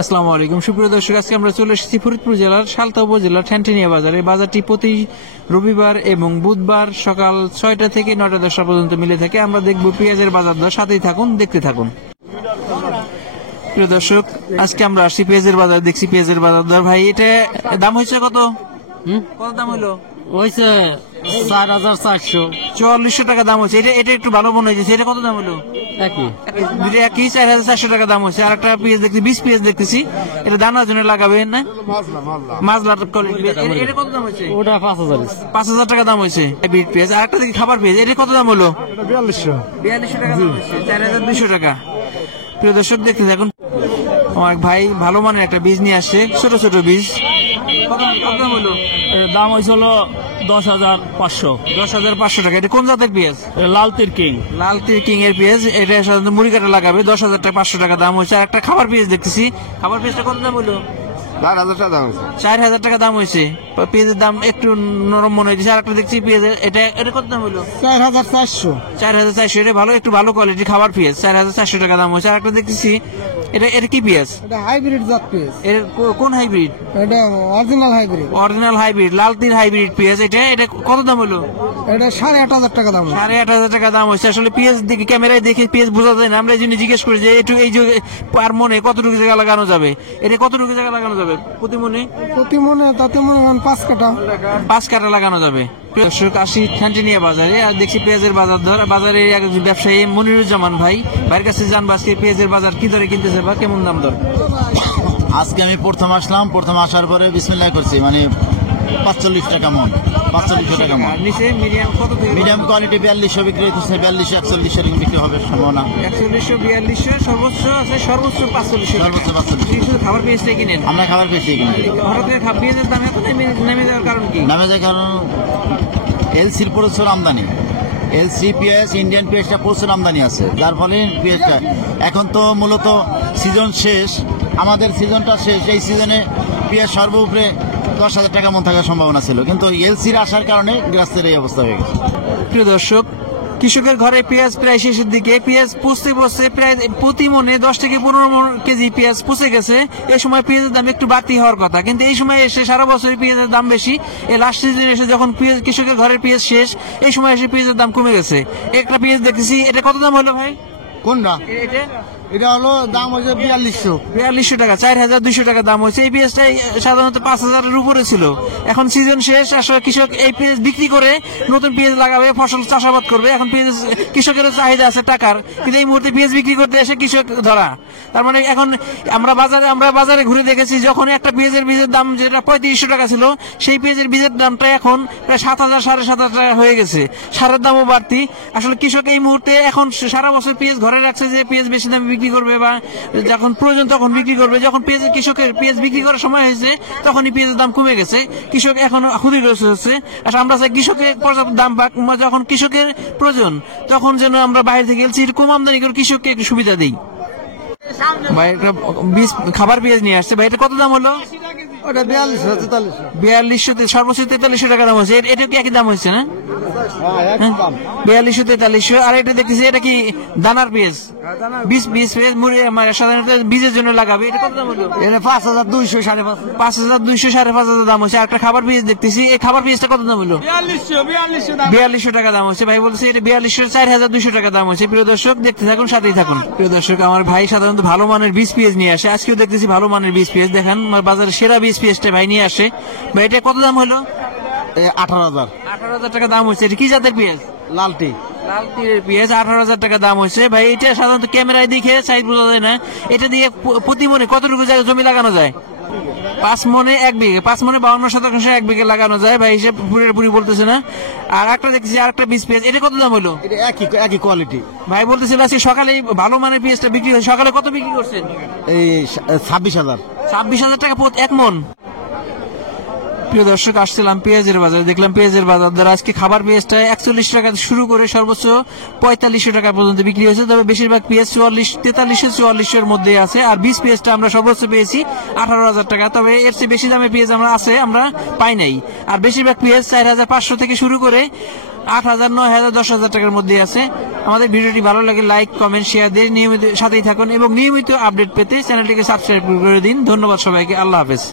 আসসালামু আলাইকুম সুপ্রিয় দর্শক, আজকে আমরা চলে এসেছি ফরিদপুর জেলার সালতা উপজেলার ঠ্যানটিনিয়া বাজারে। বাজারটি প্রতি রবিবার এবং বুধবার সকাল 6টা থেকে 9টা 10টা পর্যন্ত মিলে থাকে। আমরা দেখবো পেঁয়াজের বাজার দর, সাথেই থাকুন, দেখতে থাকুন। প্রিয় দর্শক, আজকে আমরা আসছি পেঁয়াজের বাজার, দেখছি পেঁয়াজের বাজার দর। ভাই, এটা দাম হয়েছে কত? কত দাম হলো? হয়েছে 4,400। 4400 টাকা দাম হচ্ছে। এটা একটু ভালো মনে হয়েছে। এটা কত দাম হলো? একই একই 4400 টাকা দাম হচ্ছে। আর একটা পেঁয়াজ দেখছি, 20 পেঁয়াজ দেখতেছি, এটা দানার জন্য লাগাবেন না? মাজলা কোয়ালিটি। এটা কত দাম হচ্ছে? ওটা 5,000। 5000 টাকা দাম হয়েছে বিট পেঁয়াজ। আর একটা দেখি খাবার পেঁয়াজ, এটা কত দাম হলো? 4200 টাকা দাম হচ্ছে। 4200 টাকা। প্রিয় দর্শক, দেখতে থাকুন। আমার ভাই ভালো মানের একটা বীজ নিয়ে আসছে, ছোট ছোট বীজ। কত দাম হলো? দাম হয়েছিল 10,500। 10,500 টাকা। এটা কোন জাতের পেঁয়াজ? লাল তিরকিং। লাল তিরকিং এর পেঁয়াজ। এটা সাধারণত মুড়ি কাটা লাগাবে। 10,500 টাকা দাম হয়েছে। আর একটা খাবার পেঁয়াজ দেখতেছি, খাবার পেঁয়াজটা কত দাম হলো? 4,000 টাকা দাম হয়েছে। পেঁয়াজের দাম একটু নরম মনে হয়েছে। আর একটা দেখছি পেঁয়াজ, এটা কত দাম হলো? 4,400। 4,400। এটা ভালো, একটু ভালো কোয়ালিটি খাবার পেঁয়াজ। 4,400 টাকা দাম হয়েছে। আর একটা দেখতেছি, এটা কি পেঁয়াজ? এটা হাইব্রিড জাত পেঁয়াজ। এর কোন হাইব্রিড? এটা অরিজিনাল হাইব্রিড। অরিজিনাল হাইব্রিড, লাল তীর হাইব্রিড পেঁয়াজ। এটা কত দাম হলো? এটা 8,500 টাকা দাম। 8,500 টাকা দাম হয়েছে। আসলে পেঁয়াজ দেখি, ক্যামেরায় দেখে পেঁয়াজ বোঝা যায় না। আমরা এই জন্য জিজ্ঞেস করি যে একটু এই যে পার মনে কতটুকু জায়গা লাগানো যাবে, এটা কতটুকু জায়গা লাগানো যাবে প্রতি মনে? তাতে মনে 5 কাঠা। 5 কাঠা লাগানো যাবে। দর্শক, আসি ঠ্যানটিনিয়া বাজারে আর দেখছি পেঁয়াজের বাজার দর। বাজারে একজন ব্যবসায়ী মনিরুজ্জামান ভাইয়ের কাছে জানবো আজকে পেঁয়াজের বাজার কি দরে কিনতেছে বা কেমন দাম দর। আজকে আমি প্রথম আসলাম, প্রথম আসার পরে বিসমিল্লাহ করছি, মানে 45 টাকা মন, 4500 টাকা মন। নিচে মিডিয়াম কত থেকে? মিডিয়াম কোয়ালিটি 4200 বিক্রি হইতেছে, 4200 4100 এরকম বিক্রি হবে সম্ভাবনা। 4100 4200 সর্বোচ্চ আছে, সর্বোচ্চ 4500 টাকা। সর্বোচ্চ 4500। শুধু খাবার পেঁয়াজটাই কিনেন? আমরা খাবার পেয়েছি এখানে। ভারতের পেঁয়াজের দাম এখন নেমে যাওয়ার কারণ কি? নামে যায় কারণ এলসির প্রচুর আমদানি। এলসি পেঁয়াজ, ইন্ডিয়ান পেঁয়াজটা প্রচুর আমদানি আছে, যার ফলে পেঁয়াজটা এখন তো মূলত সিজন শেষ, আমাদের সিজনটা শেষ। এই সিজনে পেঁয়াজ সর্বোপরি 10,000 টাকা মন থাকার সম্ভাবনা ছিল, কিন্তু এলসির আসার কারণে গ্রাসের এই অবস্থা হয়ে গেছে। প্রিয় দর্শক, কৃষকের ঘরে পেঁয়াজ প্রায় শেষের দিকে। পেঁয়াজ পুষতে পুষতে প্রায় প্রতি মনে 10 থেকে 15 কেজি পেঁয়াজ পুষে গেছে। এই সময় পেঁয়াজের দাম একটু বাড়তি হওয়ার কথা, কিন্তু এই সময় এসে সারা বছর পেঁয়াজের দাম বেশি। এই লাস্ট সিজনে এসে যখন পেঁয়াজ কৃষকের ঘরের পেঁয়াজ শেষ, এই সময় এসে পেঁয়াজের দাম কমে গেছে। একটা পেঁয়াজ দেখতেছি, এটা কত দাম হলো ভাই? কোনটা? এটা এটা হলো দাম হয়েছে 4200 টাকা। 4,200 টাকা দাম হয়েছে। এই পেঁয়াজটা সাধারণত 5,000-এর উপরে ছিল। এখন সিজন শেষ, আসলে কৃষক এই পেঁয়াজ বিক্রি করে নতুন পেঁয়াজ লাগাবে, ফসল চাষাবাদ করবে। এখন পেঁয়াজ কৃষকের চাহিদা আছে টাকার, কিন্তু এই মুহূর্তে পেঁয়াজ বিক্রি করতে এসে কৃষক ধরা। তার মানে এখন আমরা বাজারে ঘুরে দেখেছি, যখন একটা পেঁয়াজের বীজের দাম যেটা 3500 টাকা ছিল, সেই পেঁয়াজের বীজের দামটা এখন প্রায় 7,000 7,500 টাকা হয়ে গেছে। সারের দামও বাড়তি। আসলে কৃষক এই মুহূর্তে এখন সারা বছর পেঁয়াজ ঘরে রাখছে যে পেঁয়াজ বেশি দামে বিক্রি করবে, বা যখন প্রয়োজন তখন বিক্রি করবে। যখন কৃষকের পেঁয়াজ বিক্রি করার সময় হয়েছে, তখনই পেঁয়াজের দাম কমে গেছে। কৃষক এখন ক্ষতিগ্রস্ত হচ্ছে। আসলে আমরা চাই কৃষকের পর্যাপ্ত দাম পাক। যখন কৃষকের প্রয়োজন, তখন যেন আমরা বাইরে থেকে এলসির কম আমদানি করে কৃষককে একটু সুবিধা দিই। ভাই, একটা খাবার পেঁয়াজ নিয়ে আসছে। ভাই, এটা কত দাম হলো? ওটা 4200 সর্বোচ্চ 4300 টাকা দাম হচ্ছে। এটা কি একই দাম হচ্ছে না? 4200-4300। আর এটা দেখতেছি, এটা কি দানার পেঁয়াজ? 20 পেঁয়াজ মুড়ি সাধারণত বীজের জন্য লাগাবে। এটা কত দাম হলো? এটা 5,200 5,500। 5,200 5,500 দাম হচ্ছে। একটা খাবার পেঁয়াজ দেখতেছি, এই খাবার পেঁয়াজটা কত দাম হলো? 4200 টাকা দাম হচ্ছে। ভাই বলছে এটা 4200, 4,200 টাকা দাম হচ্ছে। প্রিয় দর্শক, দেখতে থাকুন, সাথেই থাকুন। প্রিয় দর্শক, আমার ভাই সাধারণত ভালো মানের বীজ পেঁয়াজ নিয়ে আসে। আজকেও দেখতেছি ভালো মানের বীজ পেঁয়াজ। দেখেন, বাজারে সেরা বীজ পেঁয়াজটা ভাই নিয়ে আসে। ভাই, এটা কত দাম হলো? 18,000 টাকা দাম হচ্ছে। এটা কি জাতের পেঁয়াজ? লালটি। লাল তীরের পেঁয়াজ। 18,000 টাকা দাম হচ্ছে। ভাই, এটা সাধারণত ক্যামেরায় দেখে সাইজ বোঝা যায় না। এটা দিয়ে প্রতি মনে কতটুকু জায়গা জমি লাগানো যায়? 5 মনে 1 বিঘে। 5 মনে 52% 1 বিঘে লাগানো যায়। ভাই, হিসেব পুরি বলতেছে না। আর একটা দেখছি, আর একটা বীজ পেঁয়াজ, এটা কত দাম হলো? এটা একই কোয়ালিটি। ভাই বলতেছিল আজকে সকালে ভালো মানের পেঁয়াজটা বিক্রি হয়েছে। সকালে কত বিক্রি করছেন? এই 26,000। 26,000 টাকা এক মন। প্রিয় দর্শক, আসছিলাম পেঁয়াজের বাজারে, দেখলাম পেঁয়াজের বাজার দ্বারা আজকে খাবার পেঁয়াজটা 41 টাকা থেকে শুরু করে সর্বোচ্চ 4500 টাকা পর্যন্ত বিক্রি হয়েছে। তবে বেশিরভাগ পেঁয়াজ 4344 এর মধ্যে আছে। আর বীজ পেঁয়াজটা আমরা সর্বোচ্চ পেয়েছি 18,000 টাকা। তবে এর চেয়ে বেশি দামে পেঁয়াজ আমরা পাই নাই। আর বেশিরভাগ পেঁয়াজ 4500 থেকে শুরু করে 8,000, 9,000, 10,000 টাকার মধ্যে আছে। আমাদের ভিডিওটি ভালো লাগে লাইক, কমেন্ট, শেয়ার দিয়ে নিয়মিত সাথেই থাকুন এবং নিয়মিত আপডেট পেতে চ্যানেলটিকে সাবস্ক্রাইব করে দিন। ধন্যবাদ সবাইকে, আল্লাহ হাফেজ।